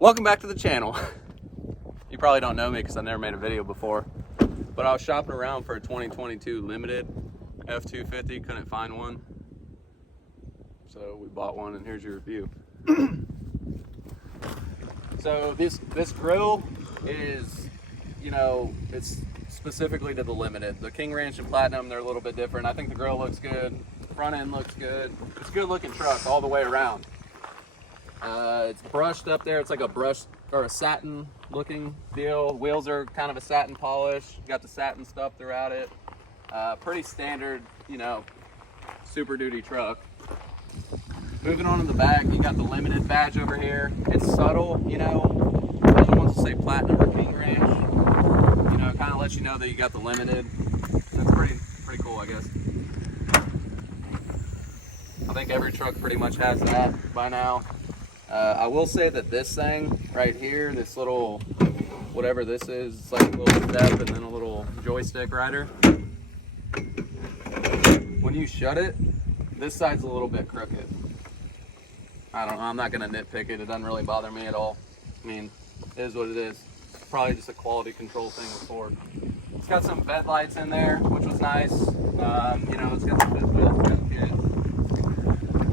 Welcome back to the channel. You probably don't know me because I never made a video before, but I was shopping around for a 2022 limited F250, couldn't find one, so we bought one, and here's your review. So this grill is, you know, it's specifically to the limited. The King Ranch and Platinum, they're a little bit different. I think the grill looks good, front end looks good. It's a good looking truck all the way around. It's brushed up there. It's like a brushed or a satin looking deal. Wheels are kind of a satin polish. Got the satin stuff throughout it. Pretty standard, you know, Super Duty truck. Moving on to the back, you got the limited badge over here. It's subtle, you know. The other ones will say Platinum or King Ranch. You know, it kind of lets you know that you got the limited. That's pretty cool, I guess. I think every truck pretty much has that by now. I will say that this thing right here, this little, whatever this is, it's like a little step and then a little joystick rider. When you shut it, this side's a little bit crooked. I don't know, I'm not gonna nitpick it. It doesn't really bother me at all. I mean, it is what it is. It's probably just a quality control thing with Ford. It's got some bed lights in there, which was nice. You know, it's got the fifth wheel kit.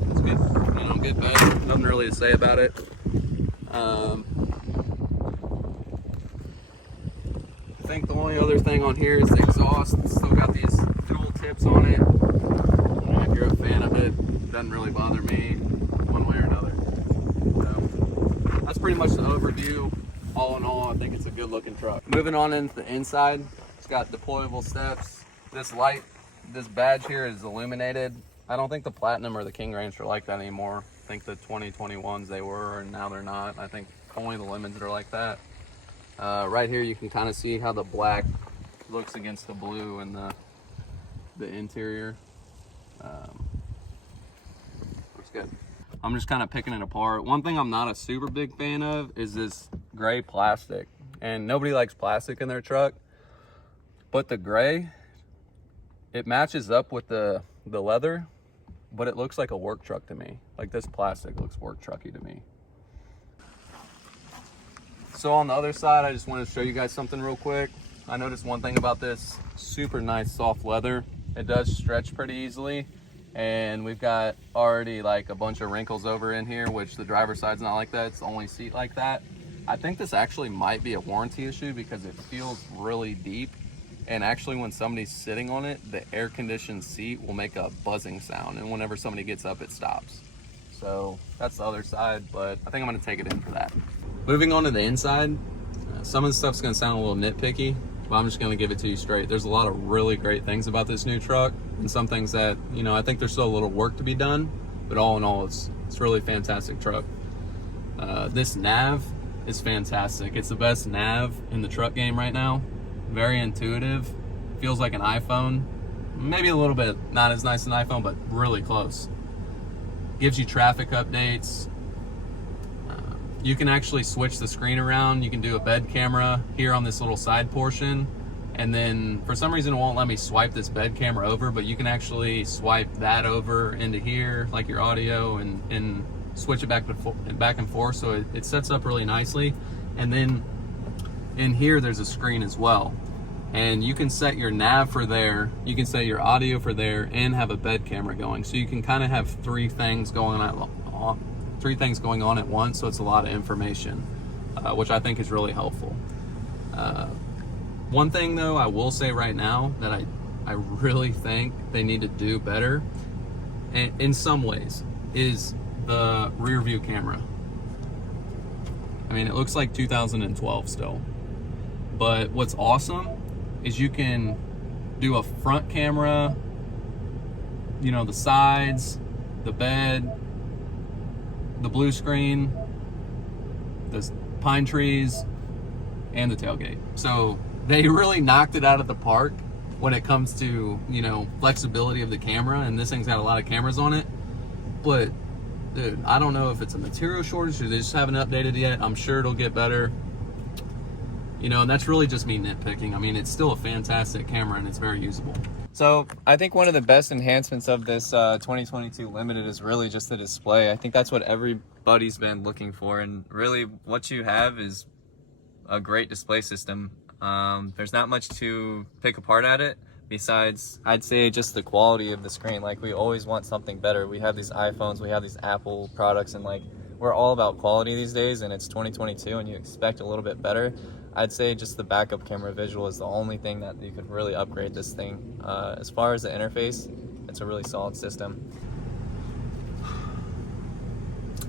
It's good, you know, good bed. Nothing really to say about it. I think the only other thing on here is the exhaust. It's still got these dual tips on it. I don't know if you're a fan of it. It doesn't really bother me one way or another. So that's pretty much the overview. All in all, I think it's a good looking truck. Moving on into the inside, it's got deployable steps. This light, this badge here is illuminated. I don't think the Platinum or the King Ranch are like that anymore. I think the 2021s they were, and now they're not. I think only the lemons are like that. Right here you can kind of see how the black looks against the blue and the interior. Looks good. I'm just kind of picking it apart. One thing I'm not a super big fan of is this gray plastic, and nobody likes plastic in their truck, but the gray, it matches up with the leather, but it looks like a work truck to me. Like this plastic looks work trucky to me. So on the other side, I just wanted to show you guys something real quick. I noticed one thing about this super nice soft leather. It does stretch pretty easily, and we've got already like a bunch of wrinkles over in here, which the driver's side's not like that. It's the only seat like that. I think this actually might be a warranty issue because it feels really deep. And actually when somebody's sitting on it, the air conditioned seat will make a buzzing sound. And whenever somebody gets up, it stops. So that's the other side, but I think I'm gonna take it in for that. Moving on to the inside, some of the stuff's gonna sound a little nitpicky, but I'm just gonna give it to you straight. There's a lot of really great things about this new truck, and some things that, you know, I think there's still a little work to be done, but all in all, it's really a fantastic truck. This nav is fantastic. It's the best nav in the truck game right now. Very intuitive, feels like an iPhone. Maybe a little bit not as nice as an iPhone, but really close. Gives you traffic updates. You can actually switch the screen around. You can do a bed camera here on this little side portion, and then for some reason it won't let me swipe this bed camera over, but you can actually swipe that over into here, like your audio, and switch it back and forth, so it sets up really nicely. And then in here there's a screen as well, and you can set your nav for there, you can set your audio for there, and have a bed camera going, so you can kind of have three things going on at once. So it's a lot of information, which I think is really helpful. One thing though I will say right now that I really think they need to do better, in some ways, is the rear view camera. I mean, it looks like 2012 still. But what's awesome is you can do a front camera, you know, the sides, the bed, the blue screen, the pine trees, and the tailgate. So they really knocked it out of the park when it comes to, you know, flexibility of the camera, and this thing's got a lot of cameras on it. But dude, I don't know if it's a material shortage or they just haven't updated yet. I'm sure it'll get better. You know, and that's really just me nitpicking. I mean, it's still a fantastic camera and it's very usable. So I think one of the best enhancements of this 2022 Limited is really just the display. I think that's what everybody's been looking for, and really what you have is a great display system. There's not much to pick apart at it besides, I'd say, just the quality of the screen. Like, we always want something better. We have these iPhones, we have these Apple products, and like, we're all about quality these days, and it's 2022 and you expect a little bit better. I'd say just the backup camera visual is the only thing that you could really upgrade this thing. As far as the interface, it's a really solid system.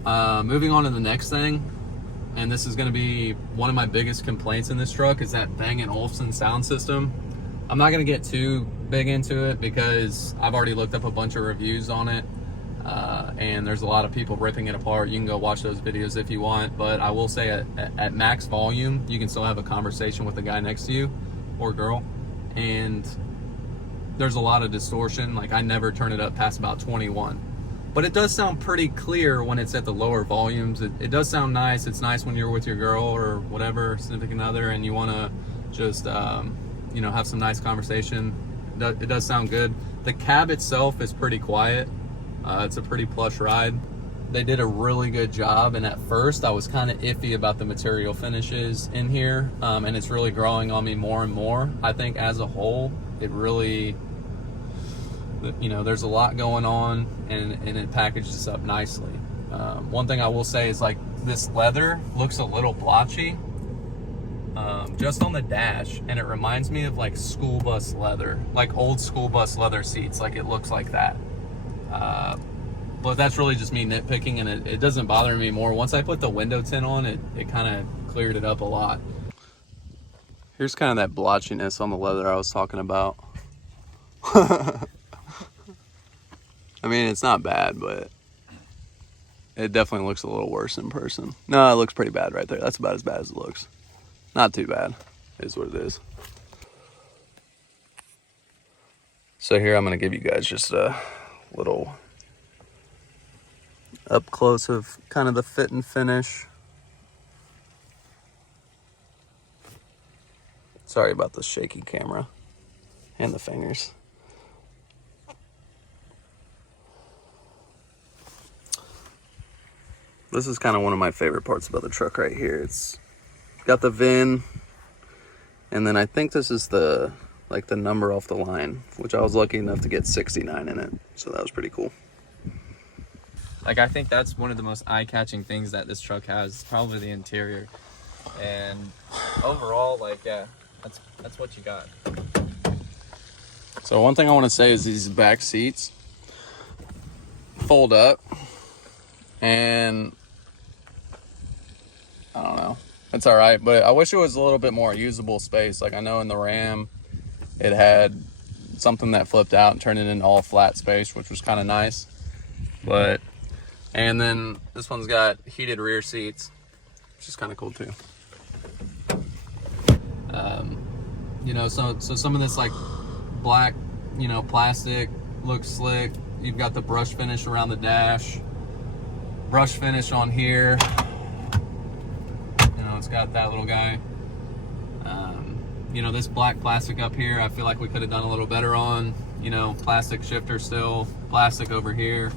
Moving on to the next thing, and this is going to be one of my biggest complaints in this truck, is that Bang & Olufsen sound system. I'm not going to get too big into it because I've already looked up a bunch of reviews on it. And there's a lot of people ripping it apart. You can go watch those videos if you want, but I will say at max volume, you can still have a conversation with the guy next to you or girl, and there's a lot of distortion. Like, I never turn it up past about 21, but it does sound pretty clear when it's at the lower volumes. It does sound nice. It's nice when you're with your girl or whatever, significant other, and you want to just you know, have some nice conversation. It does sound good. The cab itself is pretty quiet. It's a pretty plush ride. They did a really good job, and at first I was kind of iffy about the material finishes in here, and it's really growing on me more and more. I think as a whole, it really, you know, there's a lot going on, and it packages up nicely. One thing I will say is, like, this leather looks a little blotchy just on the dash, and it reminds me of like school bus leather, like old school bus leather seats. Like, it looks like that. But that's really just me nitpicking, and it doesn't bother me more. Once I put the window tint on, it kind of cleared it up a lot. Here's kind of that blotchiness on the leather I was talking about. I mean, it's not bad, but it definitely looks a little worse in person. No, it looks pretty bad right there. That's about as bad as it looks. Not too bad, is what it is. So here I'm going to give you guys just a little up close of kind of the fit and finish. Sorry about the shaky camera and the fingers. This is kind of one of my favorite parts about the truck right here. It's got the VIN, and then I think this is the number off the line, which I was lucky enough to get 69 in it, so that was pretty cool. Like, I think that's one of the most eye-catching things that this truck has, probably the interior. And overall, like, yeah, that's what you got. So one thing I want to say is these back seats fold up, and I don't know, it's all right, but I wish it was a little bit more usable space. Like, I know in the Ram it had something that flipped out and turned it into all flat space, which was kind of nice. But, and then this one's got heated rear seats, which is kind of cool too. You know, so some of this like black, you know, plastic looks slick. You've got the brush finish around the dash, brush finish on here. You know, it's got that little guy. You know, this black plastic up here, I feel like we could have done a little better on. You know, plastic shifter still, plastic over here.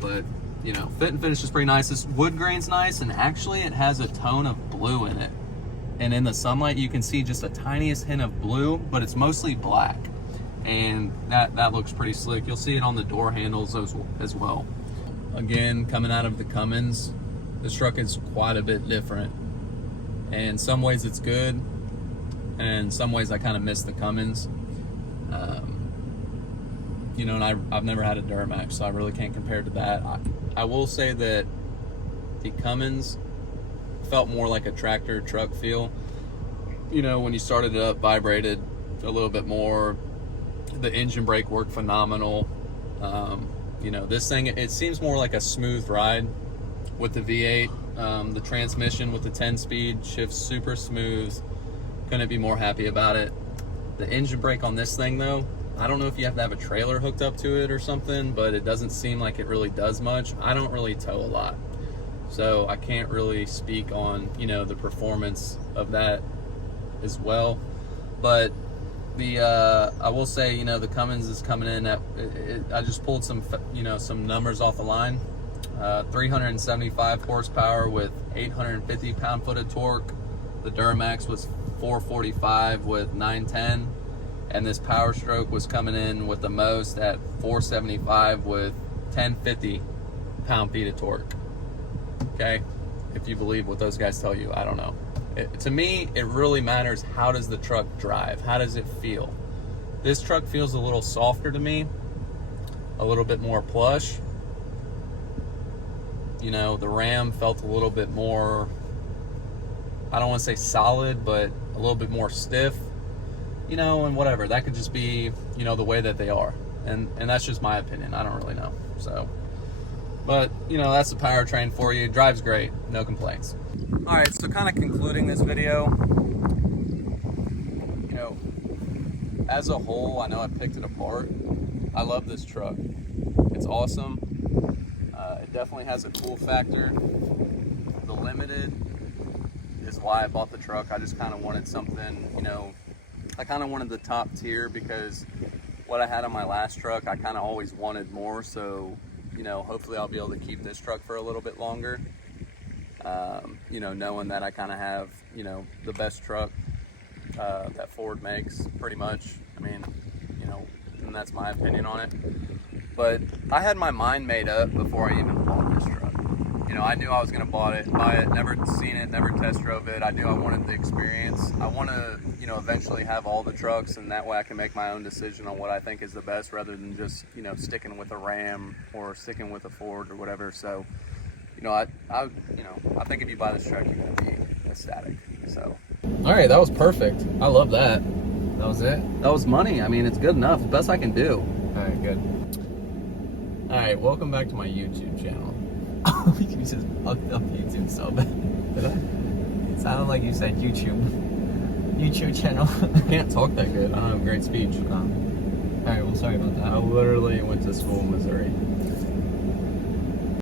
But, you know, fit and finish is pretty nice. This wood grain's nice, and actually it has a tone of blue in it. And in the sunlight, you can see just a tiniest hint of blue, but it's mostly black. And that looks pretty slick. You'll see it on the door handles as well. Again, coming out of the Cummins, this truck is quite a bit different. And in some ways it's good, and in some ways I kind of miss the Cummins. You know, and I've never had a Duramax, so I really can't compare to that. I will say that the Cummins felt more like a tractor truck feel. You know, when you started it up, vibrated a little bit more. The engine brake worked phenomenal. You know, this thing, it seems more like a smooth ride with the V8. The transmission with the 10-speed shifts super smooth. Couldn't be more happy about it. The engine brake on this thing, though, I don't know if you have to have a trailer hooked up to it or something, but it doesn't seem like it really does much. I don't really tow a lot. so I can't really speak on, you know, the performance of that as well. But the I will say, you know, the Cummins is coming in at I just pulled some, you know, some numbers off the line. 375 horsepower with 850 pound-foot of torque. The Duramax was 445 with 910, and this Power Stroke was coming in with the most at 475 with 1050 pound-feet of torque. Okay, if you believe what those guys tell you, I don't know. To me, it really matters, how does the truck drive? How does it feel? This truck feels a little softer to me, a little bit more plush. You know, the Ram felt a little bit more, I don't want to say solid, but a little bit more stiff, you know, and whatever. That could just be, you know, the way that they are. And that's just my opinion. I don't really know. So, but, you know, that's the powertrain for you. It drives great. No complaints. All right, so kind of concluding this video, you know, as a whole, I know I picked it apart. I love this truck. It's awesome. It definitely has a cool factor. The Limited is why I bought the truck. I just kind of wanted something, you know, I kind of wanted the top tier, because what I had on my last truck, I kind of always wanted more. So, you know, hopefully I'll be able to keep this truck for a little bit longer. You know, knowing that I kind of have, you know, the best truck that Ford makes, pretty much. I mean, you know, and that's my opinion on it. But I had my mind made up before I even bought this truck. You know, I knew I was going to buy it, never seen it, never test drove it. I knew I wanted the experience. I want to, you know, eventually have all the trucks, and that way I can make my own decision on what I think is the best, rather than just, you know, sticking with a Ram or sticking with a Ford or whatever. So, you know, I think if you buy this truck, you're going to be ecstatic. So, all right, that was perfect. I love that. That was it? That was money. I mean, it's good enough. The best I can do. All right, good. All right, welcome back to my YouTube channel. You just fucked up YouTube so bad. Did I? It sounded like you said YouTube. YouTube channel. I can't talk that good. I don't have great speech. All right, well, sorry about that. I literally went to school in Missouri.